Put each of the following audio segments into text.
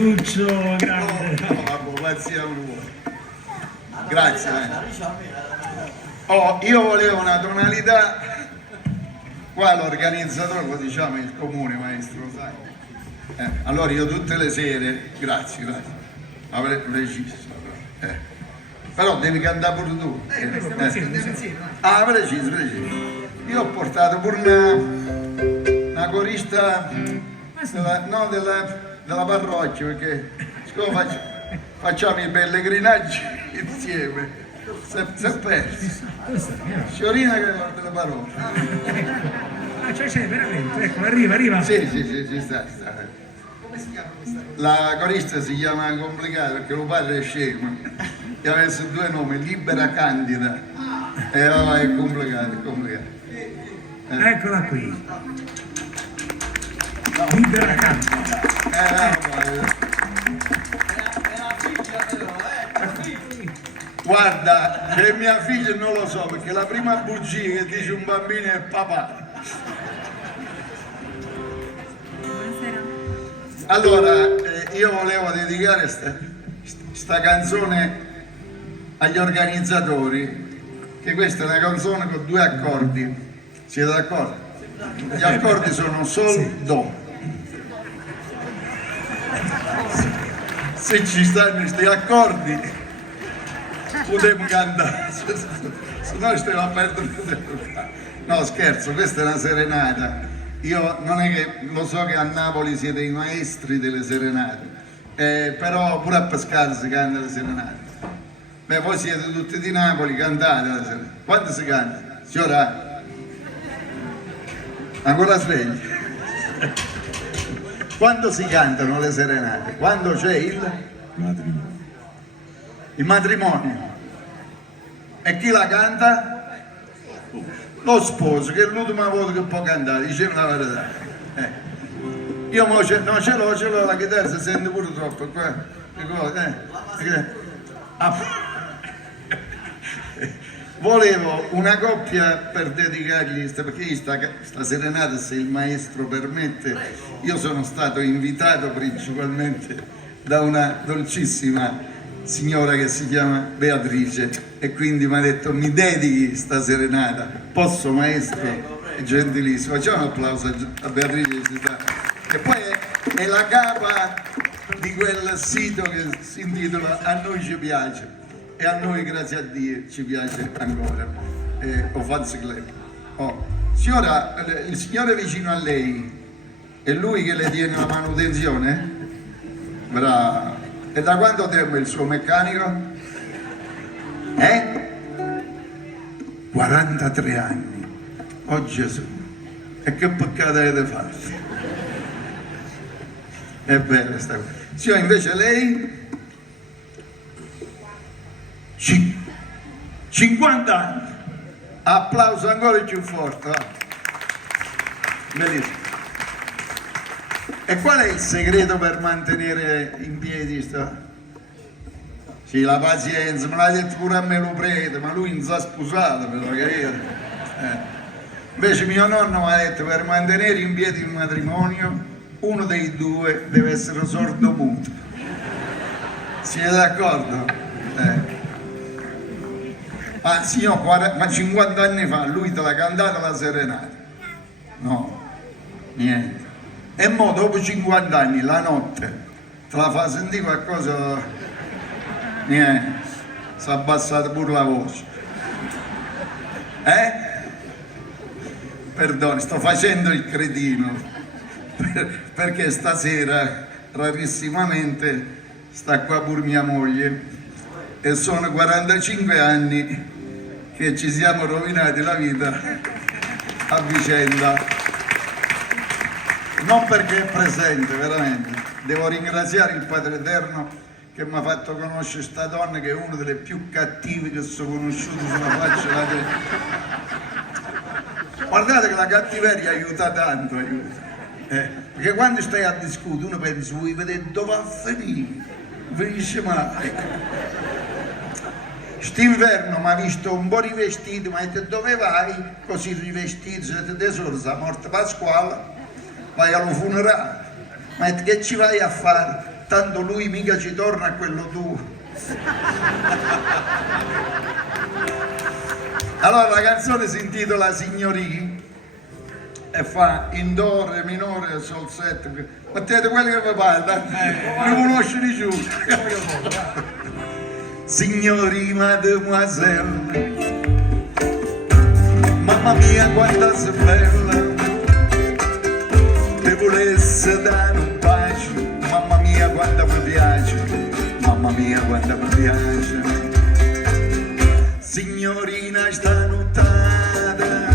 Guccio, grande. No, vabbè, pazzia tua. Grazie. Oh, io volevo una tonalità. Qua l'organizzatore lo diciamo il comune, maestro, sai. Allora io tutte le sere, grazie, avrei preciso. Però devi cantare pure tu. Ah, preciso. Io ho portato pure una corista della parrocchia, perché siccome facciamo i pellegrinaggi insieme, si è perso. Sciorina che guarda le parole. Ah, c'è veramente, ecco, arriva. Sì, sta. La corista si chiama complicata perché lo padre è scemo. Gli ha messo due nomi, Libera Candida. E allora è complicato. Eccola qui. Libera Candida. Guarda, che mia figlia non lo so, perché la prima bugia che dice un bambino è papà. Allora, io volevo dedicare sta canzone agli organizzatori, che questa è una canzone con due accordi. Siete d'accordo? Gli accordi sono Sol, Do. Se ci stanno questi accordi, potremmo cantare, se no stiamo a perdere tempo. No, scherzo, questa è una serenata. Io non è che lo so che a Napoli siete i maestri delle serenate, però pure a Pescara si canta le serenate. Beh, voi siete tutti di Napoli, cantate la serenata. Quando si canta? Signora? Ancora svegli? Quando si cantano le serenate? Quando c'è il matrimonio. Il matrimonio. E chi la canta? Lo sposo, che è l'ultima volta che può cantare, diceva la verità. Io non ce l'ho, la chitarra si sente pure troppo. Volevo una coppia per dedicargli, perché sta serenata, se il maestro permette, io sono stato invitato principalmente da una dolcissima signora che si chiama Beatrice e quindi mi ha detto mi dedichi sta serenata, posso maestro? È gentilissimo, facciamo un applauso a Beatrice che poi è la capa di quel sito che si intitola A noi ci piace e a noi grazie a Dio ci piace ancora. Ho fatto club. Signora, il signore vicino a lei è lui che le tiene la manutenzione? Bravo. E da quanto tempo è il suo meccanico? 43 anni. Oh Gesù, e che peccato avete fatto? È bella sta cosa. Signora, invece lei? 50 anni. Applauso ancora più forte. Va. Bellissimo. E qual è il segreto per mantenere in piedi sta? Sì, la pazienza, me l'ha detto pure a me lo prete, ma lui non si è sposato, però, capito? Invece mio nonno mi ha detto per mantenere in piedi il matrimonio uno dei due deve essere sordo muto. Siete d'accordo? Ma signor, ma 50 anni fa lui te l'ha cantata la serenata? No, niente. E mo dopo 50 anni, la notte, te la fa sentire qualcosa? Niente, si è abbassata pure la voce. Perdoni, sto facendo il cretino, perché stasera, rarissimamente, sta qua pure mia moglie e sono 45 anni che ci siamo rovinati la vita a vicenda. Non perché è presente, veramente. Devo ringraziare il Padre Eterno che mi ha fatto conoscere sta donna che è una delle più cattive che sono conosciute sulla faccia della terra. Guardate che la cattiveria aiuta tanto, aiuta. Perché quando stai a discutere uno pensa, vuoi vedere dove va a finire? Finisce mai. St'inverno mi ha visto un po' rivestito, mi ha detto dove vai? Così rivestito, si è detto tesoro, sta morte Pasquale. Vai allo funerale, ma che ci vai a fare? tanto lui mica ci torna a quello tuo. Allora la canzone si intitola Signorini e fa in do, re minore, sol 7. Mettete quelli che vi parla, li conosci di giù. Signori, mademoiselle, mamma mia quanta sei bella, te volesse dare un bacio, mamma mia quanta mi piace, mamma mia quanta mi piace. Signorina sta nottata,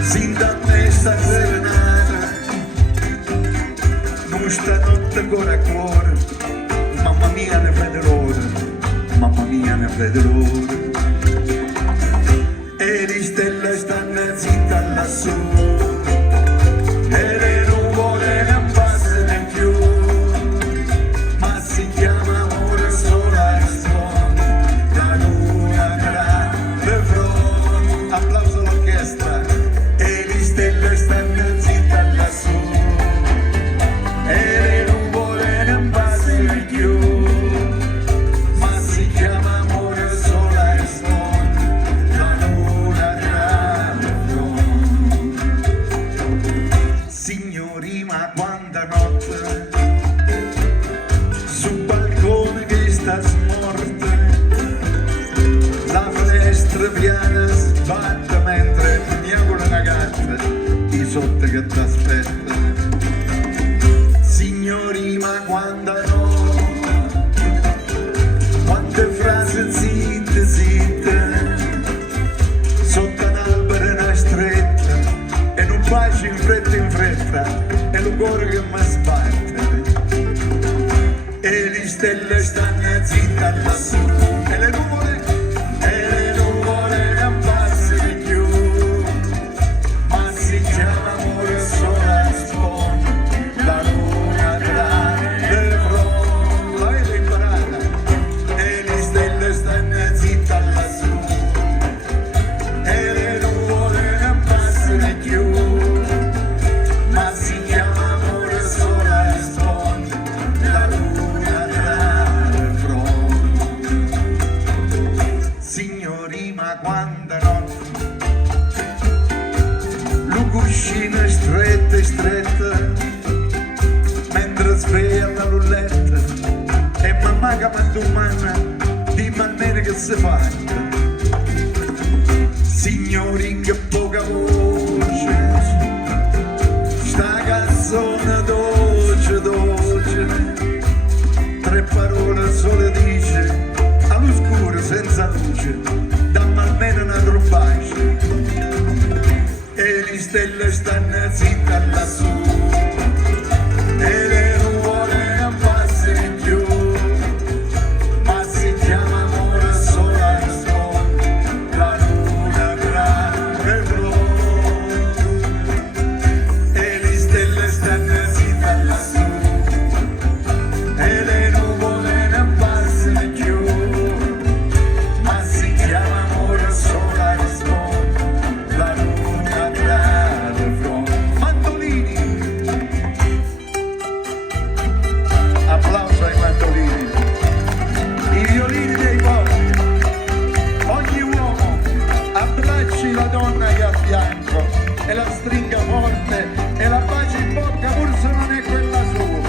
sinta me sta serenata, non stanotte cuore a cuore, mamma mia ne vede l'ora, mamma mia ne vede l'ora. E le stelle stanno zitte lassù, e le nuvole non passano più, ma si chiama amore sola e suona, la luna grande front. Applauso all'orchestra. E le stelle stanno zitte lassù, e le nuvole non passano più, ma si chiama amore sola e suona, la luna grande front. Signori, ma quanta notte sul balcone che sta smorta, la finestra piana sbatte mentre mi auguro una gatta di sotto che ti aspetta. Signori, ma quanta notte, quante frasi zitte zitte, sotto un albero una stretta, e un bacio in fretta, e il cuore che mi sbatte. E le stelle stanno zitte lassù, e le nuvole non passano più, ma si chiama amore sola e sponda, la luna grande front. L'avete imparata? E le stelle stanno zitte lassù, e le nuvole non passano più, ma si chiama amore sola e sponda, la luna grande front. Signori, ma quanta notte, lu cuscino stretta, mentre sveglia la lulletta, e mamma che m'addumana, dimmi almeno che si fa. Signori, che poca voce, sta canzone dolce, tre parole sole dice, all'oscuro senza luce, dammi almeno una bacio. E le stelle stanno zitte lassù, e le nuvole non passano più, ma si chiama amore sola e sponda, la luna grande front. E le stelle stanno zitte lassù, e le nuvole non passano più, ma si chiama amore sola e sponda, la luna grande front. Mandolini, applauso ai mandolini, i violini dei poveri. Ogni uomo abbracci la donna che ha a fianco e la stringa forte e la baci in bocca pur se non è quella sua.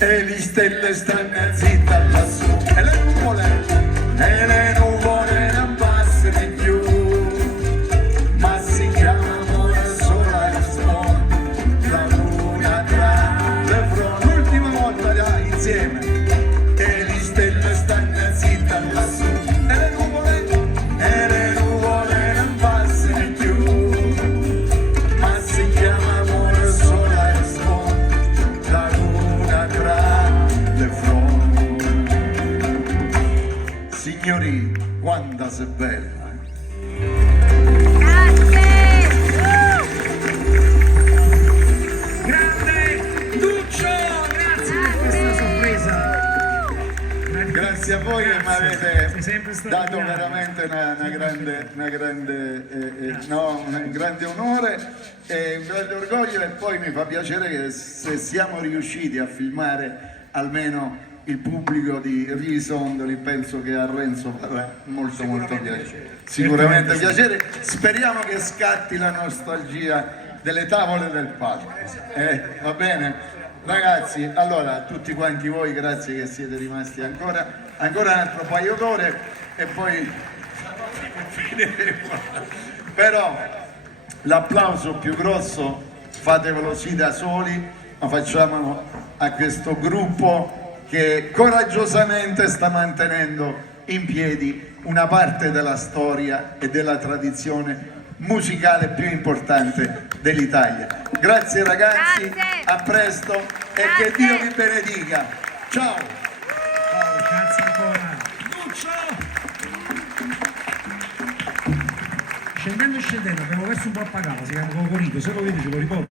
E le stelle stanno zitte lassù, e le nuvole non passano più, ma si chiama amore sola e sponda, la luna grande front. L'ultima volta dai, insieme. E le stelle stanno zitte lassù, e le nuvole non passano più, ma si chiama amore sola e sponda, la luna grande front. Signori, quanta sei bella. Grande avete sempre dato veramente un grande onore e un grande orgoglio, e poi mi fa piacere che se siamo riusciti a filmare almeno il pubblico di Risondoli, penso che a Renzo farà molto piacere. Sicuramente piacere. Speriamo che scatti la nostalgia delle tavole del palco. Va bene? Ragazzi, allora a tutti quanti voi grazie che siete rimasti ancora un altro paio d'ore e poi finiremo. Però l'applauso più grosso fatevelo sì da soli, ma facciamolo a questo gruppo che coraggiosamente sta mantenendo in piedi una parte della storia e della tradizione musicale più importante dell'Italia. Grazie ragazzi, a presto e che Dio vi benedica. Ciao! Ciao, grazie ancora. Duccio! Scendendo, abbiamo perso un po' a pagare, si chiama Cocorito, se lo vedi ce lo riporto.